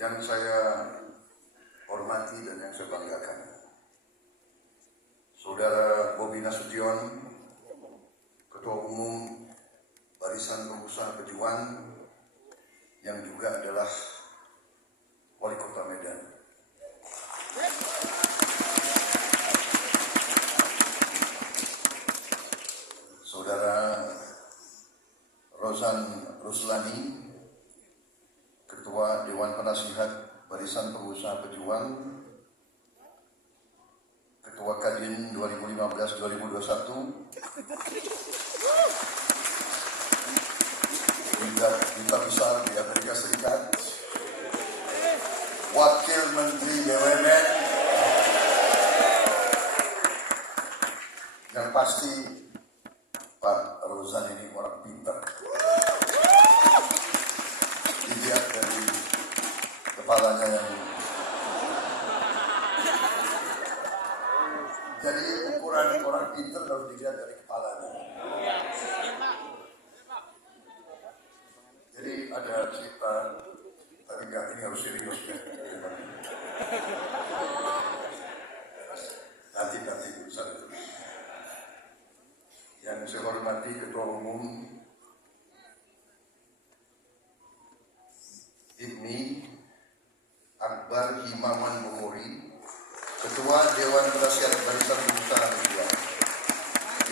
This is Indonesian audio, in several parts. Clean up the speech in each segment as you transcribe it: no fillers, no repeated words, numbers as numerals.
yang saya hormati dan yang saya banggakan, Saudara Bobi Nasution, Ketua Umum Barisan Pengusaha Pejuang, yang juga adalah Wali Kota Medan. Saudara Rozan Ruslani, Ketua Dewan Penasihat Barisan Pengusaha Pejuang, Ketua Kadin 2015-2021, Duta Besar di Amerika Serikat, Wakil Menteri BUMN, yang pasti Pak Rozan ini orang pintar. Dilihat dari kepalanya yang jadi ukuran orang pintar harus dilihat dari kepalanya. Jadi ada cerita, tapi enggak, ini harus serius ya. Nanti bisa itu. Yang saya hormati Ketua Umum IPMI Akbar Himawan Bukhori, Ketua Dewan Penasihat Barisan Pengusaha Pejuang,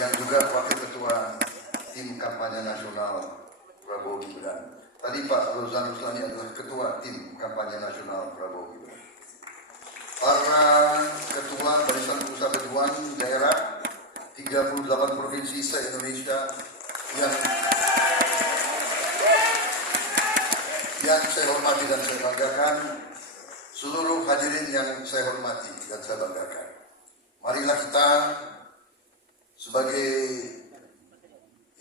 yang juga Wakil Ketua Tim Kampanye Nasional Prabowo Gibran. Tadi Pak Rozan Ruslani adalah Ketua Tim Kampanye Nasional Prabowo Gibran. Para Ketua Barisan Pengusaha Pejuang daerah 38 provinsi se-Indonesia yang saya hormati dan saya banggakan, seluruh hadirin yang saya hormati dan saya banggakan. Marilah kita sebagai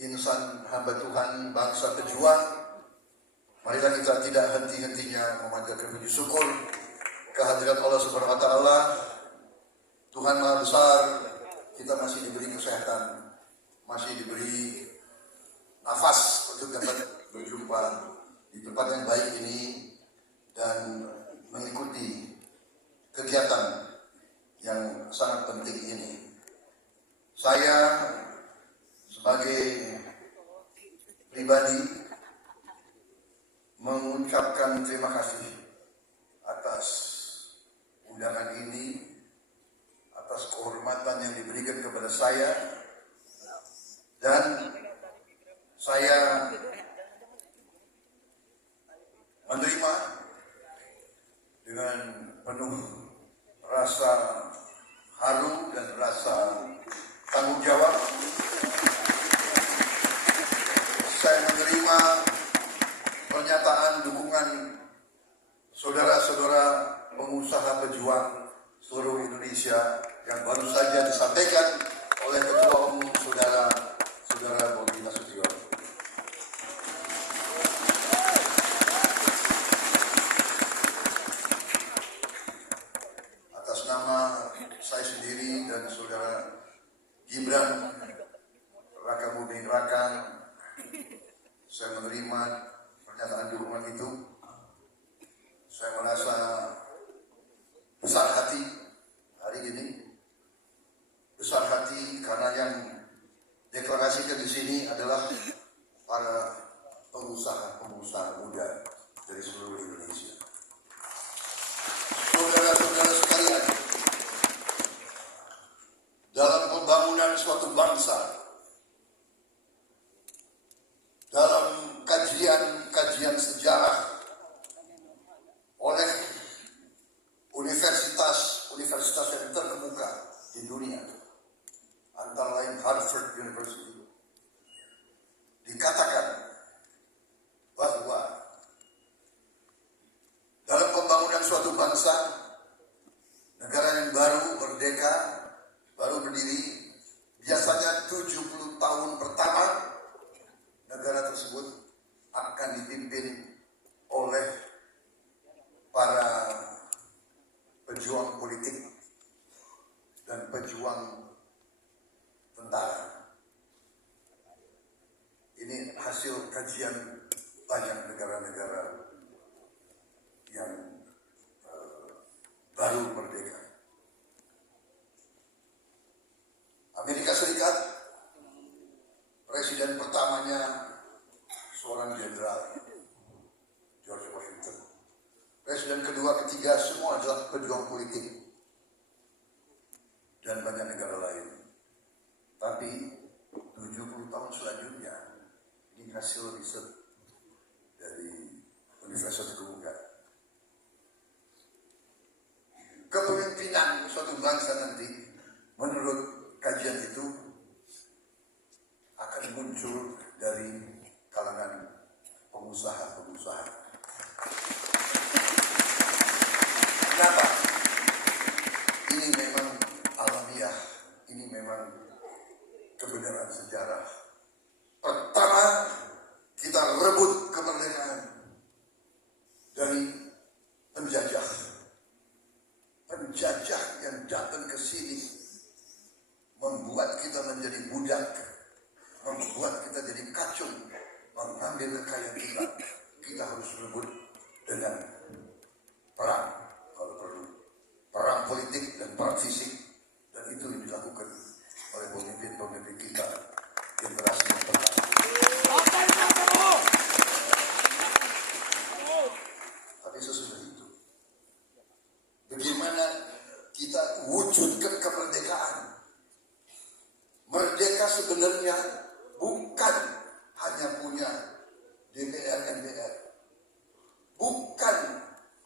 insan hamba Tuhan, bangsa pejuang, marilah kita tidak henti-hentinya memanjatkan puji syukur kehadirat Allah Subhanahu wa Ta'ala. Tuhan Maha Besar, kita masih diberi kesehatan, masih diberi nafas untuk dapat berjumpa di tempat yang baik ini dan mengikuti kegiatan yang sangat penting ini. Saya sebagai pribadi mengucapkan terima kasih atas undangan ini, atas kehormatan yang diberikan kepada saya, dan saya menerima dengan penuh rasa haru dan rasa tanggung jawab. Saya menerima pernyataan dukungan saudara-saudara pengusaha pejuang seluruh Indonesia yang baru saja disampaikan oleh Ketua Umum Saudara Bobi Nasution. Atas nama saya sendiri dan Saudara Gibran Raka Buming Raka, saya menerima pernyataan dukungan itu. Saya merasa besar hati hari ini, besar hati karena yang deklarasikan di sini adalah para pengusaha muda dari seluruh Indonesia. Saudara-saudara sekalian, dalam pembangunan suatu bangsa, dalam kajian sejarah oleh universitas yang terkemuka di dunia, antara lain Harvard University, dikatakan bahwa dalam pembangunan suatu bangsa, negara yang baru merdeka, baru berdiri, biasanya 70 tahun pertama negara tersebut akan dipimpin oleh para pejuang politik dan pejuang tentara. Ini hasil kajian banyak negara-negara yang kedua, ketiga, semua adalah pejuang politik. Dan banyak negara lain. Tapi 70 tahun selanjutnya, ini hasil riset dari Universitas Terbuka. Kepemimpinan suatu bangsa nanti, menurut kajian itu, akan muncul dari kalangan pengusaha-pengusaha. Kenapa? Ini memang alamiah, ini memang kebenaran sejarah. Pertama, kita rebut kemerdekaan dari penjajah. Penjajah yang datang ke sini membuat kita menjadi budak, membuat kita jadi kacung, mengambil kekayaan kita. Kita harus rebut dengan perang, kalau perlu. Perang politik dan perang fisik. Dan itu yang dilakukan oleh pemimpin-pemimpin kita generasi yang pertama. Tapi sesudah itu, bagaimana kita wujudkan kemerdekaan? Merdeka sebenarnya bukan hanya punya DPR MPR, bukan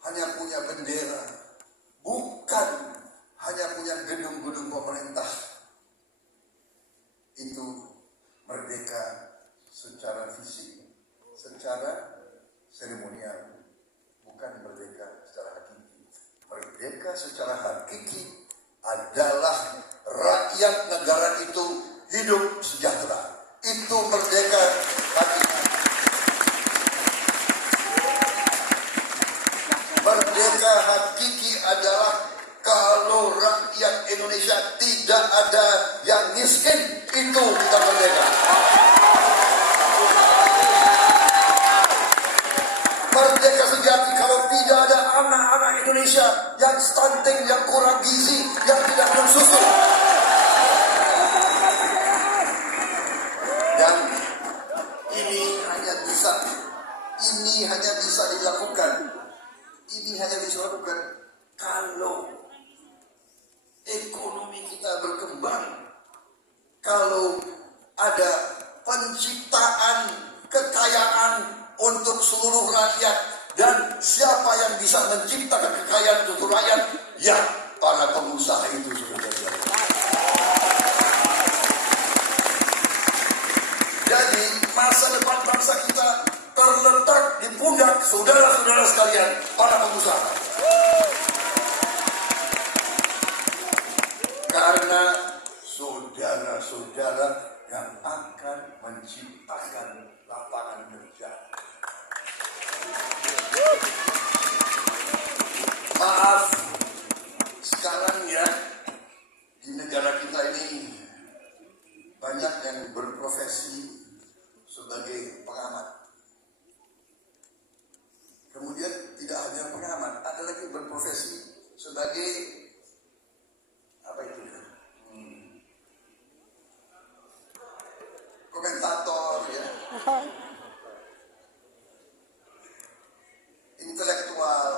hanya punya bendera, bukan hanya punya gedung-gedung pemerintah. Itu merdeka secara fisik, secara seremonial, bukan merdeka secara hakiki. Merdeka secara hakiki adalah rakyat negara itu hidup sejahtera. Itu merdeka hakiki. Merdeka hakiki adalah kalau rakyat Indonesia tidak ada yang miskin, itu kita merdeka. Merdeka sejati kalau tidak ada anak-anak Indonesia yang stunting, yang kurang gizi, yang tidak minum susu. Dan ini hanya bisa dilakukan. Ini hanya bisa dilakukan kalau ekonomi kita berkembang, kalau ada penciptaan kekayaan untuk seluruh rakyat. Dan siapa yang bisa menciptakan kekayaan untuk rakyat? Ya, para pengusaha itu sebenarnya. Jadi masa depan bangsa kita terletak di pundak saudara-saudara sekalian, para pengusaha. Karena saudara-saudara yang akan menciptakan lapangan kerja. Maaf, sekarang ya, di negara kita ini banyak yang berprofesi sebagai pengamat. Kemudian tidak hanya pengamat, ada lagi berprofesi sebagai apa itu? Komentator ya. Intelektual.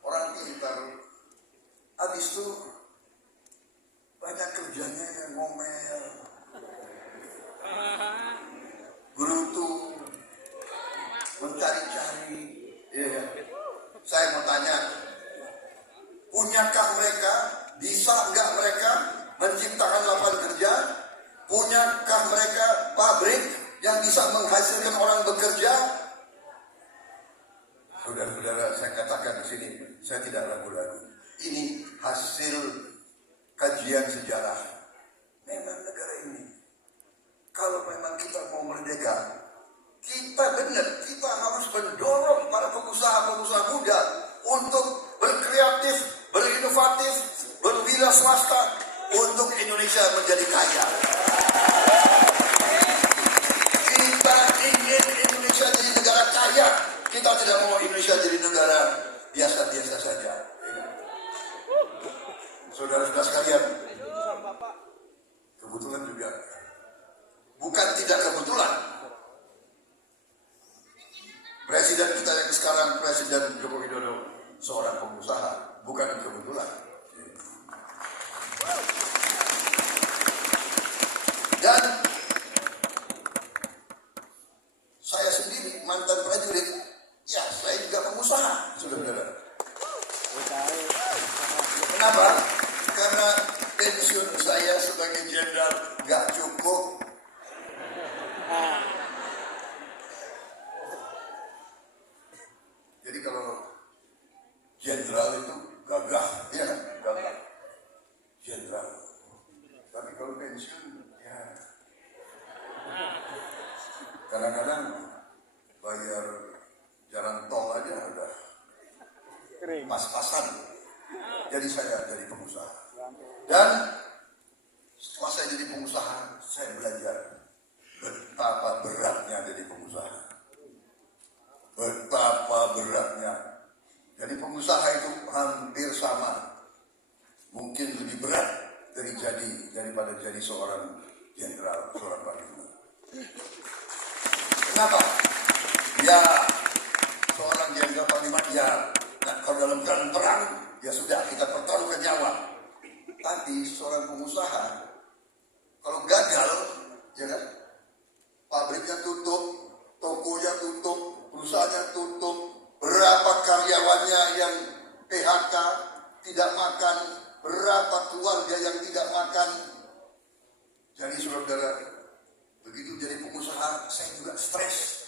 Orang pintar. Habis itu banyak kerjanya yang ngomel, gerutu, mencari-cari. Ya. Saya mau tanya, punyakah mereka, bisa enggak mereka menciptakan lapangan kerja? Punyakah mereka pabrik yang bisa menghasilkan orang bekerja? Saudara-saudara, saya katakan di sini, saya tidak ragu-ragu. Ini hasil kajian sejarah. Memang negara ini, kalau memang kita mau merdeka, kita benar, kita harus mendorong para pengusaha-pengusaha muda untuk berkreatif, berinovatif, berwira swasta untuk Indonesia menjadi kaya. Kita ingin Indonesia jadi negara kaya. Kita tidak mau Indonesia jadi negara biasa-biasa saja. Saudara-saudara sekalian, kebetulan juga, bukan tidak kebetulan, Presiden kita yang Presiden Joko Widodo seorang pengusaha, bukan kebetulan. Dan saya sendiri mantan prajurit, ya saya juga pengusaha, saudara-saudara. Kenapa? Karena pensiun saya sebagai jenderal gak cukup. Jadi kalau jenderal itu gagah, ya kan? Gagah. Jenderal. Tapi kalau pensiun, ya kadang-kadang bayar jalan tol aja udah pas-pasan. Jadi saya jadi pengusaha. Dan setelah saya jadi pengusaha, saya belajar betapa beratnya jadi pengusaha. Betapa beratnya. Jadi pengusaha itu hampir sama. Mungkin lebih berat daripada jadi seorang jenderal, seorang panglima. Kenapa? Ya, seorang jenderal panglima, ya, nah, kalau dalam perang, ya sudah, kita pertaruhkan nyawa. Tapi seorang pengusaha, kalau gagal, ya kan, pabriknya tutup, tokonya tutup, perusahaannya tutup, berapa karyawannya yang PHK, tidak makan, berapa keluarga yang tidak makan. Jadi saudara, begitu jadi pengusaha, saya juga stres.